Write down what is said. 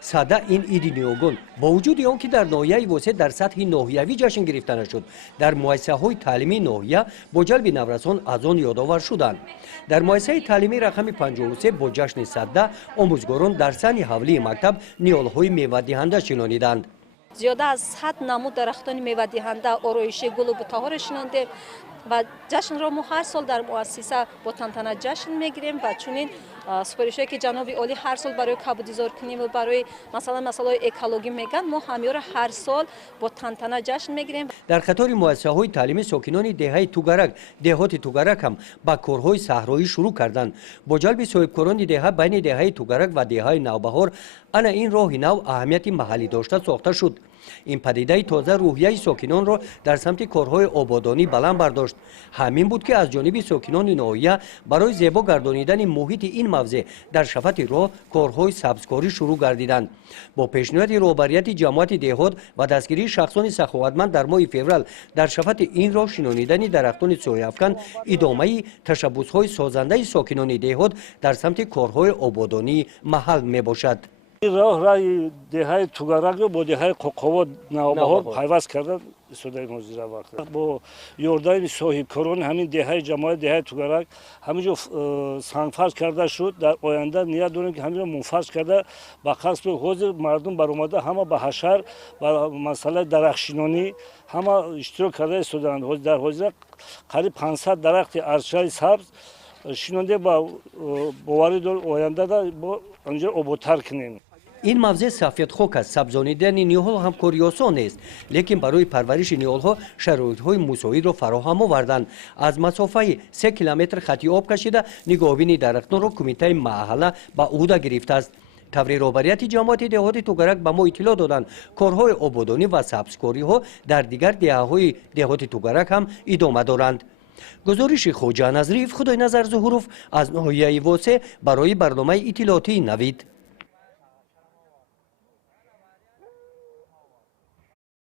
сада ин иди ниёгон бо вуҷуди он ки дар ноҳияи восеъ дар сатҳи ноҳиявӣ ҷашн гирифта нашуд дар муассисаҳои таълимии ноҳия бо ҷалби наврасон аз он ёдовар шуданд. дар муассисаи таълимии рақами 53 бо ҷашни садда омӯзгорон дар саҳни ҳавлии мактаб ниҳолҳои мевадиҳанда шинониданд. зиёда аз 100 намуд дарахтони мевадиҳанда ороиши гулу бутаҳоро шинондем ва ҷашнро мо ҳар сол дар муассиса бо тантана ҷашн мегирем ва чунин супоришҳое ки ҷаноби олӣ ҳар сол барои кабудизор кунем ва барои масалан масъалаҳои экологӣ мегӯянд мо ҳамёро ҳар сол бо тантана ҷашн мегирем. дар қатори муассисаҳои таълимӣ сокинони деҳаи тугарак деҳоти тугарак ҳам ба корҳои саҳроӣ шурӯъ карданд. бо ҷалби соҳибкорони деҳа байни деҳаи тугарак ва деҳаи навбаҳор ана ин роҳи нав аҳамияти маҳаллӣ дошта сохта шуд. ин падидаи тоза рӯҳияи сокинонро дар самти корҳои ободонӣ баланд бардошт. ҳамин буд ки аз ҷониби сокинони ноҳия барои зебо гардонидани муҳити ин мавзеъ дар шафати роҳ корҳои сабзкорӣ шурӯъ гардиданд. бо пешниҳоди роҳбарияти ҷамоати деҳот ва дастгирии шахсони саховатманд дар моҳи феврал дар шафати ин роҳ шинонидани дарахтони сояфкан идомаи ташаббусҳои созандаи сокинони деҳот дар самти корҳои ободонӣ маҳал мебошад. роҳи деҳаи тугаракро бо деҳаи қоқовод навбаҳор пайваст карда истодаи мозира вақт бо ёрдами соҳибкорони ҳамин деҳаи ҷамоати деҳаи тугарак ҳаминҷо сангфарш карда шуд. дар оянда ният дорем ки ҳаминро мунфарш карда ба қасби ҳозир мардум баромада ҳама ба ҳашар ва масъалаи дарахтшинонӣ ҳама иштирок карда истодаанд. дар ҳозира қариб 500 дарахти арчаи сабз шинонда ба боварӣ дор ояндада бо онҷо ободтар кунем. ин мавзеъ сафедхок аст. сабзонидани ниҳол ҳам кори осон нест, лекин барои парвариши ниҳолҳо шароитҳои мусоидро фароҳам оварданд. аз масофаи 3 километр хати об кашида нигоҳубини дарахтонро кумитаи маҳалла ба уҳда гирифтааст. таври роҳбарияти ҷамоати деҳоти тугарак ба мо иттилоъ доданд корҳои ободонӣ ва сабзкориҳо дар дигар деҳаҳои деҳоти тугарак ҳам идома доранд. гузориши хоҷа назриев, худойназар зуҳуров аз ноҳияи восеъ барои барномаи иттилоотии Навид.